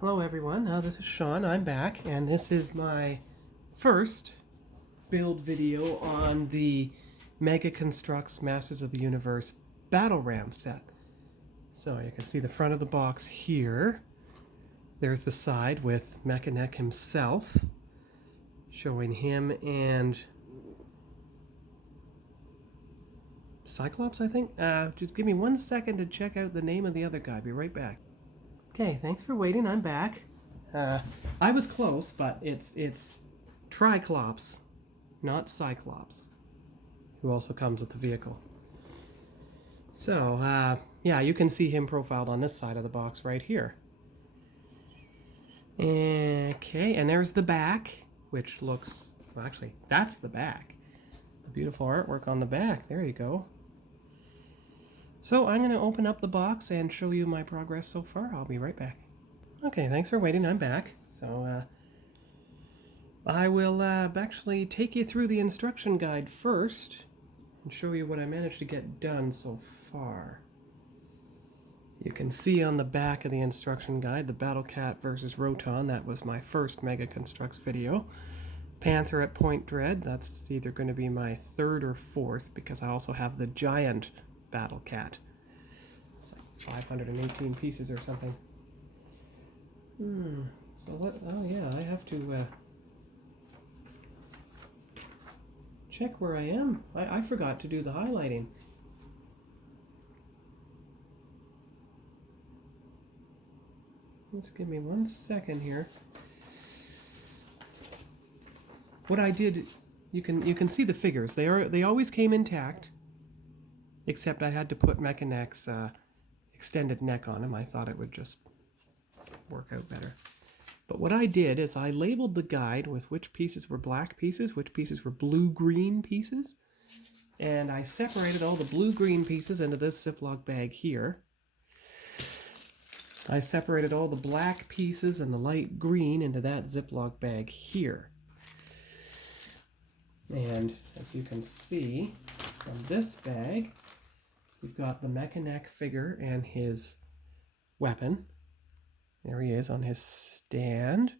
Hello everyone, this is Sean, I'm back, and this is my first build video on the Mega Construx Masters of the Universe Battle Ram set. So you can see the front of the box here. There's the side with Mechaneck himself, showing him and Cyclops, I think? Just give me 1 second to check out the name of the other guy, be right back. Okay, thanks for waiting, I'm back. I was close, but it's Tri-Klops, not Cyclops, who also comes with the vehicle. So, yeah, you can see him profiled on this side of the box right here. Okay, and there's the back, which looks, well, actually, that's the back. The beautiful artwork on the back, there you go. So I'm going to open up the box and show you my progress so far. I'll be right back. Okay, thanks for waiting. I'm back. So I will actually take you through the instruction guide first and show you what I managed to get done so far. You can see on the back of the instruction guide the Battle Cat versus Roton. That was my first Mega Construx video. Panther at Point Dread. That's either going to be my third or fourth because I also have the giant Battle Cat. It's like 518 pieces or something. So what? Oh yeah, I have to check where I am. I forgot to do the highlighting. Just give me 1 second here. What I did, you can see the figures. They always came intact, except I had to put Mechaneck's extended neck on him. I thought it would just work out better. But what I did is I labeled the guide with which pieces were black pieces, which pieces were blue-green pieces, and I separated all the blue-green pieces into this Ziploc bag here. I separated all the black pieces and the light green into that Ziploc bag here. And as you can see from this bag, we've got the Mechaneck figure and his weapon. There he is on his stand.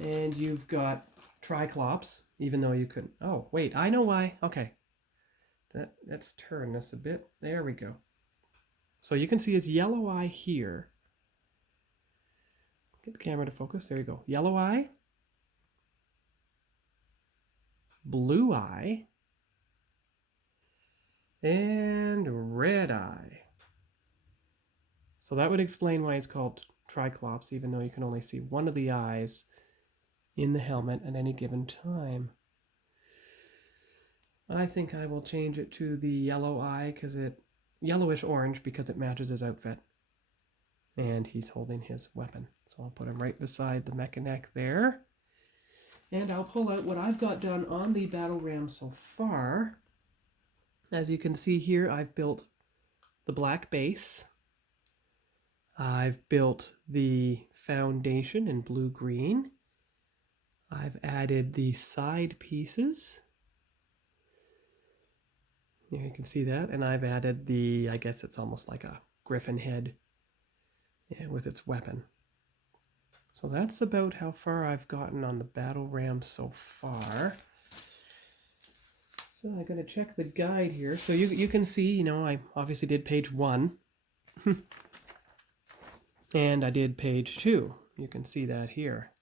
And you've got Tri-Klops, even though you couldn't... Oh, wait, I know why. Okay. Let's turn this a bit. There we go. So you can see his yellow eye here. Get the camera to focus. There you go. Yellow eye. Blue eye. And red eye. So that would explain why it's called Tri-Klops, even though you can only see one of the eyes in the helmet at any given time. I think I will change it to the yellow eye, because yellowish orange, because it matches his outfit. And he's holding his weapon. So I'll put him right beside the Mechaneck there. And I'll pull out what I've got done on the Battle Ram so far. As you can see here, I've built the black base. I've built the foundation in blue-green. I've added the side pieces. Here you can see that. And I've added the, I guess it's almost like a griffin head, yeah, with its weapon. So that's about how far I've gotten on the Battle Ram so far. So I'm going to check the guide here. So you can see, you know, I obviously did page 1. And I did page 2. You can see that here.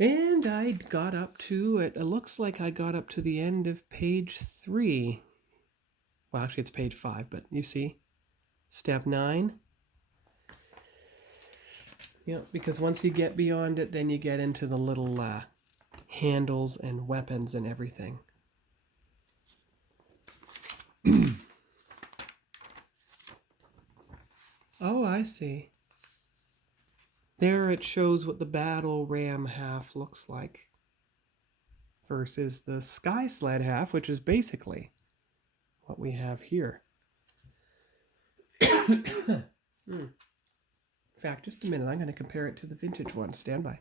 And I got up to, it looks like I got up to the end of page 3. Well, actually it's page 5, but you see, step 9. Yeah, because once you get beyond it, then you get into the little handles and weapons and everything. Oh, I see. There it shows what the Battle Ram half looks like versus the Sky Sled half, which is basically what we have here. In fact, just a minute, I'm going to compare it to the vintage one. Stand by.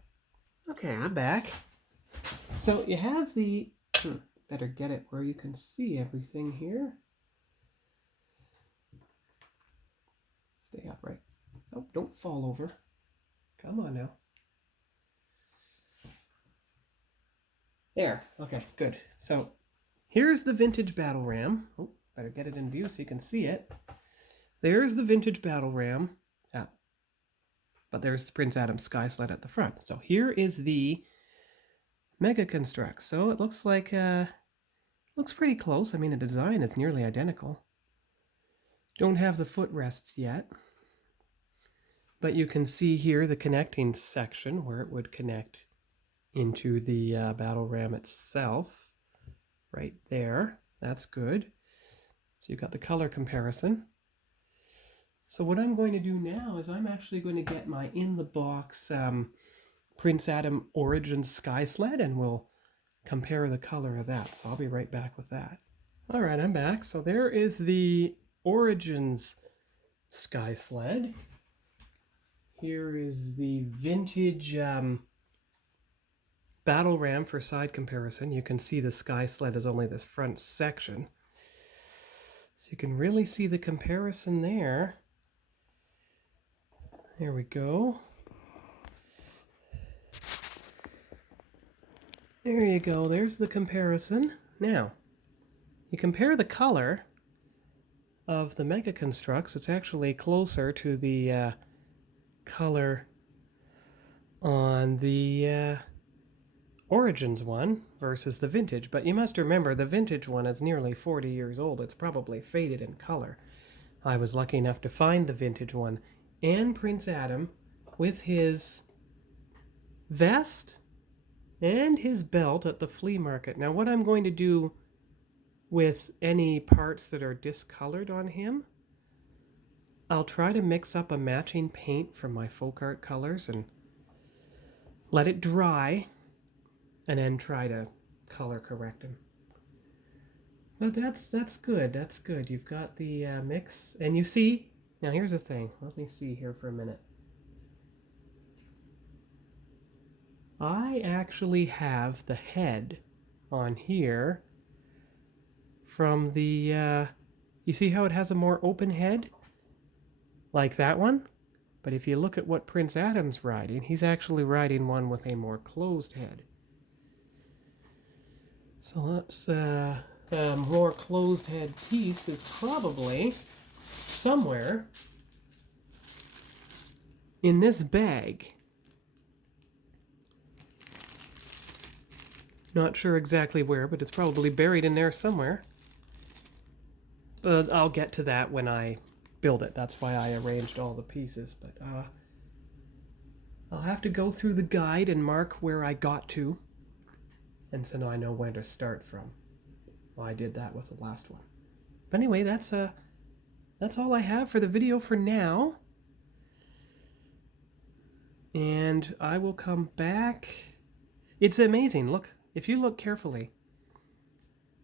Okay, I'm back. So you have the... better get it where you can see everything here. Stay upright. Oh, don't fall over. Come on now. There. Okay, good. So here's the vintage battle ram. Oh, better get it in view so you can see it. There's the vintage battle ram. But there's the Prince Adam sky sled at the front. So here is the Mega Construx. So it looks like, looks pretty close. I mean, the design is nearly identical. Don't have the footrests yet. But you can see here the connecting section where it would connect into the battle ram itself. Right there. That's good. So you've got the color comparison. So what I'm going to do now is I'm actually going to get my in-the-box Prince Adam Origins Sky Sled, and we'll compare the color of that. So I'll be right back with that. All right, I'm back. So there is the Origins Sky Sled. Here is the vintage battle ram for side comparison. You can see the Sky Sled is only this front section. So you can really see the comparison there. There we go. There you go. There's the comparison. Now, you compare the color of the Mega Construx. It's actually closer to the color on the Origins one versus the vintage. But you must remember, the vintage one is nearly 40 years old. It's probably faded in color. I was lucky enough to find the vintage one and Prince Adam with his vest and his belt at the flea market. Now what I'm going to do with any parts that are discolored on him, I'll try to mix up a matching paint from my folk art colors and let it dry and then try to color correct him. But that's good, that's good. You've got the mix, and you see, now here's the thing, let me see here for a minute. I actually have the head on here from the, you see how it has a more open head? Like that one? But if you look at what Prince Adam's riding, he's actually riding one with a more closed head. So let's, the more closed head piece is probably somewhere in this bag. Not sure exactly where, but it's probably buried in there somewhere. But I'll get to that when I build it. That's why I arranged all the pieces. But I'll have to go through the guide and mark where I got to. And so now I know when to start from. Well, I did that with the last one. But anyway, that's all I have for the video for now. And I will come back. It's amazing. Look, if you look carefully,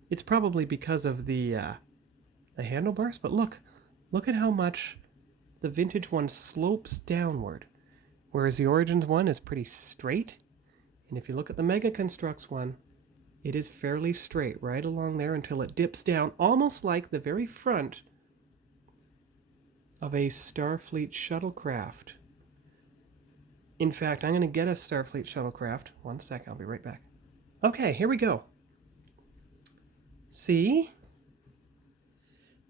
it's probably because of the handlebars, but look at how much the vintage one slopes downward, whereas the Origins one is pretty straight. And if you look at the Mega Construx one, it is fairly straight right along there until it dips down, almost like the very front of a Starfleet Shuttlecraft. In fact, I'm going to get a Starfleet Shuttlecraft. 1 sec, I'll be right back. Okay, here we go. See?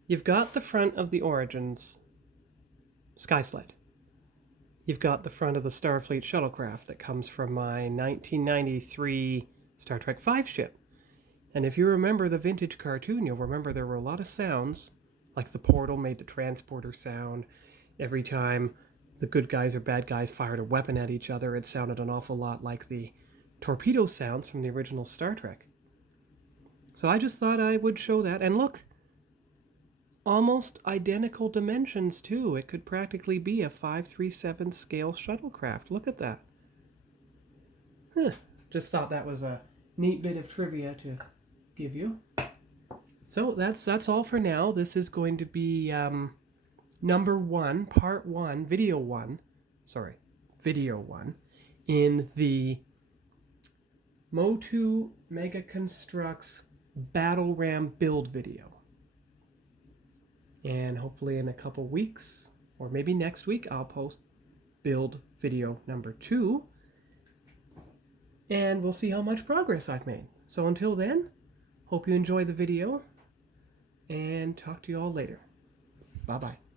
You've got the front of the Origins Sky Sled. You've got the front of the Starfleet Shuttlecraft that comes from my 1993 Star Trek V ship. And if you remember the vintage cartoon, you'll remember there were a lot of sounds, like the portal made the transporter sound. Every time the good guys or bad guys fired a weapon at each other, it sounded an awful lot like the torpedo sounds from the original Star Trek. So I just thought I would show that. And look, almost identical dimensions too. It could practically be a 5/37 scale shuttlecraft. Look at that. Just thought that was a neat bit of trivia to give you. So that's all for now. This is going to be number 1, part 1, video 1 in the MOTU Mega Construx Battle Ram build video. And hopefully in a couple weeks or maybe next week, I'll post build video number 2, and we'll see how much progress I've made. So until then, hope you enjoy the video, and talk to you all later. Bye-bye.